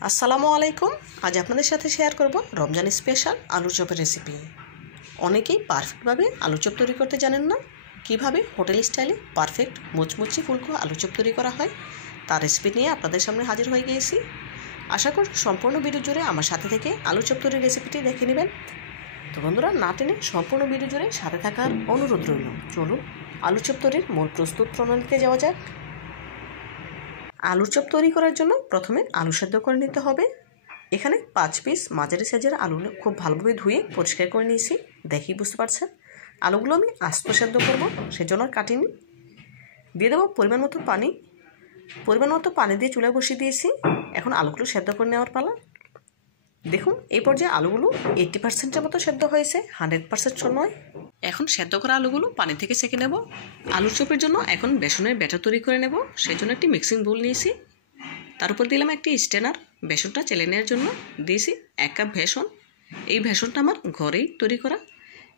আসসালামু আলাইকুম। আজ আপনাদের সাথে শেয়ার করব রমজান স্পেশাল আলু চপের রেসিপি। অনেকেই পারফেক্টভাবে আলু চপ তৈরি করতে জানেন না। কিভাবে হোটেল স্টাইলে পারফেক্ট মুচমুচি ফুলকো আলু চপ তৈরি করা হয় তার রেসিপি নিয়ে আপনাদের সামনে হাজির হয়ে গিয়েছি। আশা করি সম্পূর্ণ ভিডিও জুড়ে আমার সাথে থেকে আলু চপ তৈরির রেসিপিটি দেখে নেবেন। তো বন্ধুরা, না টেনে সম্পূর্ণ ভিডিও জুড়ে সাথে থাকার অনুরোধ রইল। চলুন আলু চপ তৈরির মূল প্রস্তুত প্রণালীতে যাওয়া যাক। আলুর চপ তৈরি করার জন্য প্রথমে আলু সেদ্ধ করে নিতে হবে। এখানে 5 পিস মাঝারি সাইজের আলু খুব ভালোভাবে ধুয়ে পরিষ্কার করে নিয়েছি। দেখেই বুঝতে পারছেন আলুগুলো আমি আস্ত সেদ্ধ করব, সেজন্য কাটিনি। দিয়ে দেবো পরিমাণ মতো পানি দিয়ে চুলায় বসিয়ে দিয়েছি। এখন আলুগুলো সেদ্ধ করে নেওয়ার পালা। দেখুন এই পর্যায়ে আলুগুলো 80%-এর মতো সেদ্ধ হয়েছে, 100% নয়। এখন সেদ্ধ করা আলুগুলো পানি থেকে ছেঁকে নেব। আলুর চপের জন্য এখন বেসনের ব্যাটার তৈরি করে নেব। সেই জন্য একটি মিক্সিং বোল নিয়েছি, তার উপর দিলাম একটি স্ট্রেনার। বেসনটা চেলে নেওয়ার জন্য দিয়েছি 1 কাপ বেসন। এই বেসনটা আমার ঘরেই তৈরি করা।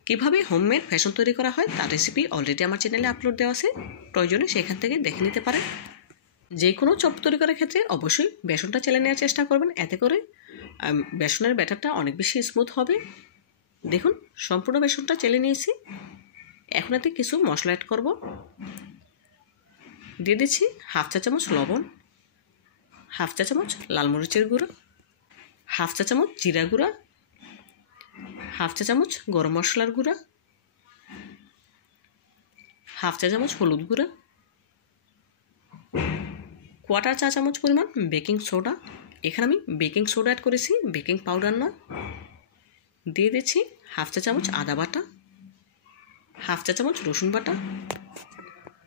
কীভাবে হোমমেড বেসন তৈরি করা হয় তার রেসিপি অলরেডি আমার চ্যানেলে আপলোড দেওয়া আছে, প্রয়োজনে সেখান থেকে দেখে নিতে পারেন। যে কোনো চপ তৈরি করার ক্ষেত্রে অবশ্যই বেসনটা চেলে নেওয়ার চেষ্টা করবেন, এতে করে বেসনের ব্যাটারটা অনেক বেশি স্মুথ হবে। দেখুন সম্পূর্ণ বেসনটা চেলে নিয়েছি। এখন এতে কিছু মশলা অ্যাড করব। দিয়ে দিচ্ছি 1/2 চা চামচ লবণ, 1/2 চা চামচ লাল মরিচের গুঁড়ো, 1/2 চা চামচ জিরা গুঁড়া, 1/2 চা চামচ গরম মশলার গুঁড়া, 1/2 চা চামচ হলুদ গুঁড়া, 1/4 চা চামচ পরিমাণ বেকিং সোডা। এখানে আমি বেকিং সোডা অ্যাড করেছি, বেকিং পাউডার না। দিয়ে দিচ্ছি 1/2 চা চামচ আদা বাটা, 1/2 চা চামচ রসুন বাটা।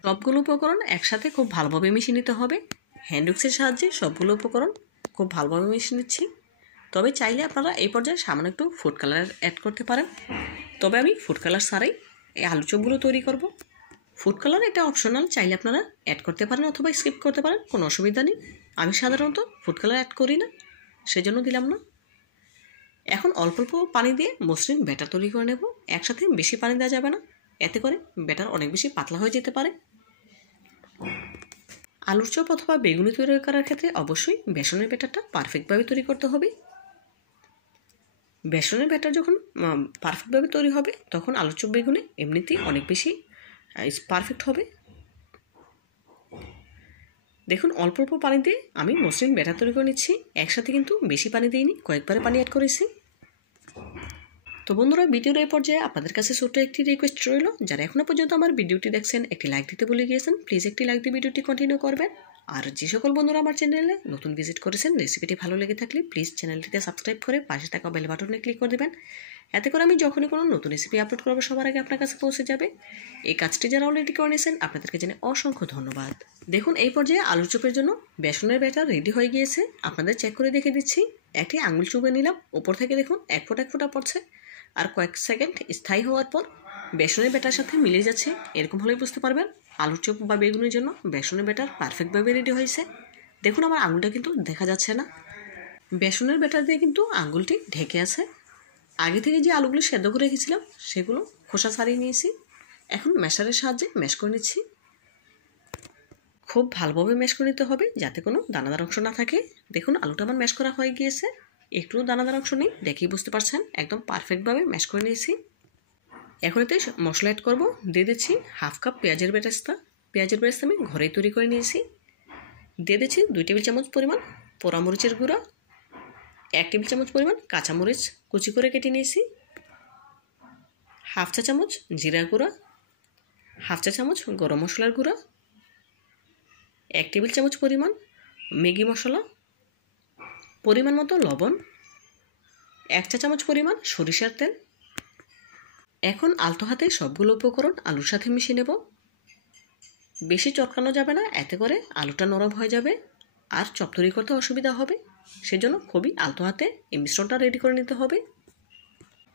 সবগুলো উপকরণ একসাথে খুব ভালোভাবে মিশিয়ে নিতে হবে। হ্যান্ড উইক্সের সাহায্যে সবগুলো উপকরণ খুব ভালোভাবে মিশিয়ে নিচ্ছি। তবে চাইলে আপনারা এই পর্যায়ে সামান্য একটু ফুড কালার অ্যাড করতে পারেন। তবে আমি ফুড কালার ছাড়াই এই আলু চপগুলো তৈরি করব। ফুড কালার এটা অপশনাল, চাইলে আপনারা অ্যাড করতে পারেন অথবা স্কিপ করতে পারেন, কোনো অসুবিধা নেই। আমি সাধারণত ফুড কালার অ্যাড করি না, সেজন্য দিলাম না। এখন অল্প অল্প পানি দিয়ে মসৃণ ব্যাটার তৈরি করে নেব। একসাথে বেশি পানি দেওয়া যাবে না, এতে করে ব্যাটার অনেক বেশি পাতলা হয়ে যেতে পারে। আলুর চপ অথবা বেগুনি তৈরি করার ক্ষেত্রে অবশ্যই বেসনের ব্যাটারটা পারফেক্টভাবে তৈরি করতে হবে। বেসনের ব্যাটার যখন পারফেক্টভাবে তৈরি হবে তখন আলুর চপ বেগুনি এমনিতেই অনেক বেশি পারফেক্ট হবে। দেখুন অল্প অল্প পানি দিয়ে আমি মসৃণ ব্যাটার তৈরি করে নিচ্ছি। একসাথে কিন্তু বেশি পানি দিইনি, কয়েকবারে পানি অ্যাড করেছি। তো বন্ধুরা, ভিডিওর এই পর্যায়ে আপনাদের কাছে ছোট্ট একটি রিকোয়েস্ট রইল, যারা এখনও পর্যন্ত আমার ভিডিওটি দেখছেন একটি লাইক দিতে ভুলে গিয়েছেন, প্লিজ একটি লাইক দিয়ে ভিডিওটি কন্টিনিউ করবেন। আর যে সকল বন্ধুরা আমার চ্যানেলে নতুন ভিজিট করেছেন, রেসিপিটি ভালো লেগে থাকলে প্লিজ চ্যানেলটিতে সাবস্ক্রাইব করে পাশে থাকা বেল বাটনে ক্লিক করে দেবেন। এতে করে আমি যখনই কোনো নতুন রেসিপি আপলোড করবো সবার আগে আপনার কাছে পৌঁছে যাবে। এই কাজটি যারা অলরেডি করে নিয়েছেন আপনাদেরকে জানাই অসংখ্য ধন্যবাদ। দেখুন এই পর্যায়ে আলু চপের জন্য বেসনের ব্যাটার রেডি হয়ে গিয়েছে। আপনাদের চেক করে দেখে দিচ্ছি। একটি আঙুল চুপে নিলাম, ওপর থেকে দেখুন এক ফোঁটা পড়ছে। আর কয়েক সেকেন্ড স্থায়ী হওয়ার পর বেসনের ব্যাটার সাথে মিলে যাচ্ছে। এরকম হলেই বুঝতে পারবেন আলুর চপ বা বেগুনের জন্য বেসনের ব্যাটার পারফেক্টভাবে রেডি হয়েছে। দেখুন আমার আঙুলটা কিন্তু দেখা যাচ্ছে না, বেসনের ব্যাটার দিয়ে কিন্তু আঙুলটি ঢেকে আছে। আগে থেকে যে আলুগুলো সেদ্ধ করে রেখেছিলাম সেগুলো খোসা ছাড়িয়ে নিয়েছি। এখন ম্যাশারের সাহায্যে ম্যাশ করে নিচ্ছি। খুব ভালোভাবে ম্যাশ করে নিতে হবে যাতে কোনো দানাদার অংশ না থাকে। দেখুন আলুটা আমার ম্যাশ করা হয়ে গিয়েছে, একটু দানাদার অংশ নেই, দেখেই বুঝতে পারছেন একদম পারফেক্টভাবে ম্যাশ করে নিয়েছি। এখন এতে মশলা অ্যাড করবো। দিয়ে দিচ্ছি 1/2 কাপ পেঁয়াজের বেরেস্তা। পেঁয়াজের বেরেস্তা আমি ঘরেই তৈরি করে নিয়েছি। দিয়ে দিচ্ছি 2 টেবিল চামচ পরিমাণ পোড়ামরিচের গুঁড়া, 1 টেবিল চামচ পরিমাণ কাঁচামরিচ কুচি করে কেটে নিয়েছি, 1/2 চা চামচ জিরা গুঁড়া, 1/2 চা চামচ গরম মশলার গুঁড়া, 1 টেবিল চামচ পরিমাণ ম্যাগি মশলা, পরিমাণ মতো লবণ, 1 চা চামচ পরিমাণ সরিষার তেল। এখন আলতো হাতে সবগুলো উপকরণ আলুর সাথে মিশিয়ে নেব। বেশি চটকানো যাবে না, এতে করে আলুটা নরম হয়ে যাবে আর চপ তৈরি করতে অসুবিধা হবে। সেজন্য খুবই আলতো হাতে এই মিশ্রণটা রেডি করে নিতে হবে।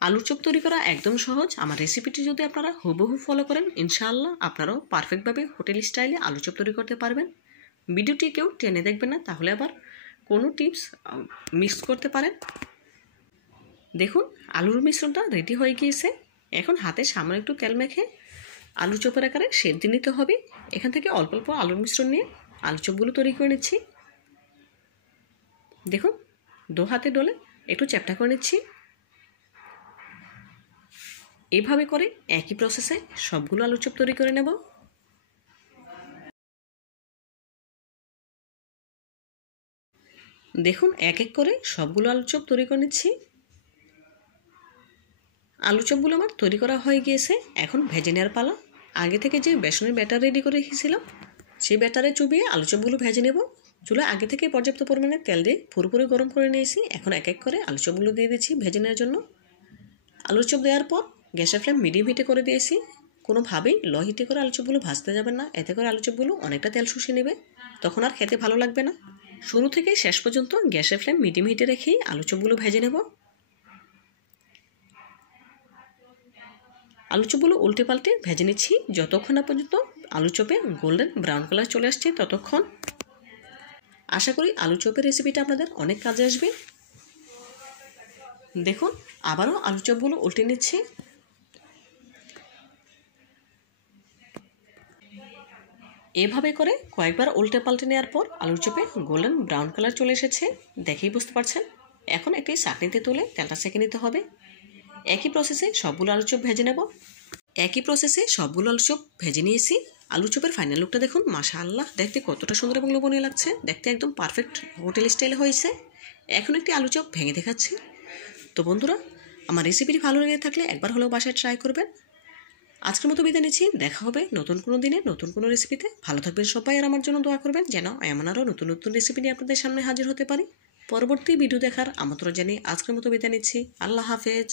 আলুর চপ তৈরি করা একদম সহজ। আমার রেসিপিটি যদি আপনারা হুবহু ফলো করেন ইনশাআল্লাহ আপনারাও পারফেক্টভাবে হোটেল স্টাইলে আলু চপ তৈরি করতে পারবেন। ভিডিওটি কেউ টেনে দেখবেন না, তাহলে আবার কোনো টিপস মিক্স করতে পারেন। দেখুন আলুর মিশ্রণটা রেডি হয়ে গিয়েছে। এখন হাতে সামান্য একটু তেল মেখে আলু চপের আকারে সেদ্ধ নিতে হবে। এখান থেকে অল্প অল্প আলুর মিশ্রণ নিয়ে আলু চপগুলো তৈরি করে নিচ্ছি। দেখুন দো হাতে ডলে একটু চ্যাপ্টা করে নিচ্ছি। এইভাবে করে একই প্রসেসে সবগুলো আলুর চপ তৈরি করে নেব। দেখুন এক এক করে সবগুলো আলুর চপ তৈরি করে নিচ্ছি। আলু চপগুলো আমার তৈরি করা হয়ে গিয়েছে, এখন ভেজে নেওয়ার পালা। আগে থেকে যে বেসনের ব্যাটার রেডি করে রেখেছিলাম সেই ব্যাটারে চুবিয়ে আলু চপগুলো ভেজে নেব। চুলা আগে থেকে পর্যাপ্ত পরিমাণে তেল দিয়ে পুরোপুরি গরম করে নিয়েছি। এখন এক এক করে আলু চপগুলো দিয়ে দিচ্ছি ভেজে নেওয়ার জন্য। আলু চপ দেওয়ার পর গ্যাসের ফ্লেম মিডিয়াম হিটে করে দিয়েছি। কোনোভাবেই লো হিটে করে আলু চপগুলো ভাজতে যাবেন না, এতে করে আলু চপগুলো অনেকটা তেল শুষে নেবে, তখন আর খেতে ভালো লাগবে না। শুরু থেকে শেষ পর্যন্ত গ্যাসের ফ্লেম মিডিয়াম হিটে রেখেই আলু চপগুলো ভেজে নেব। আলু চপগুলো উল্টে পাল্টে ভেজে নিচ্ছি যতক্ষণ না পর্যন্ত আলু চপে গোল্ডেন ব্রাউন কালার চলে আসছে ততক্ষণ। আশা করি আলু চপের রেসিপিটা আপনাদের অনেক কাজে আসবে। দেখুন আবারও আলু চপগুলো উল্টে নিচ্ছি। এভাবে করে কয়েকবার উল্টে পাল্টে নেওয়ার পর আলুর চপে গোল্ডেন ব্রাউন কালার চলে এসেছে, দেখেই বুঝতে পারছেন। এখন একটি চাটনিতে তুলে তেলটা সেঁকে নিতে হবে। একই প্রসেসে সবগুলো আলু চপ ভেজে নেব। একই প্রসেসে সবগুলো আলু চপ ভেজে নিয়েছি। আলু চপের ফাইনাল লুকটা দেখুন, মাশাআল্লাহ, দেখতে কতটা সুন্দর এবং লোভনীয় লাগছে। দেখতে একদম পারফেক্ট হোটেল স্টাইলে হয়েছে। এখন একটি আলু চপ ভেঙে দেখাচ্ছি। তো বন্ধুরা, আমার রেসিপিটি ভালো লেগে থাকলে একবার হলেও বাসায় ট্রাই করবেন। আজকের মতো বিদায় নিচ্ছি, দেখা হবে নতুন কোনো দিনে নতুন কোনো রেসিপিতে। ভালো থাকবেন সবাই, আর আমার জন্য দোয়া করবেন যেন এমন আরও নতুন নতুন রেসিপি নিয়ে আপনাদের সামনে হাজির হতে পারি। পরবর্তী ভিডিও দেখার আমন্ত্রণ জানিয়ে আজকের মতো বিদায় নিচ্ছি। আল্লাহ হাফেজ।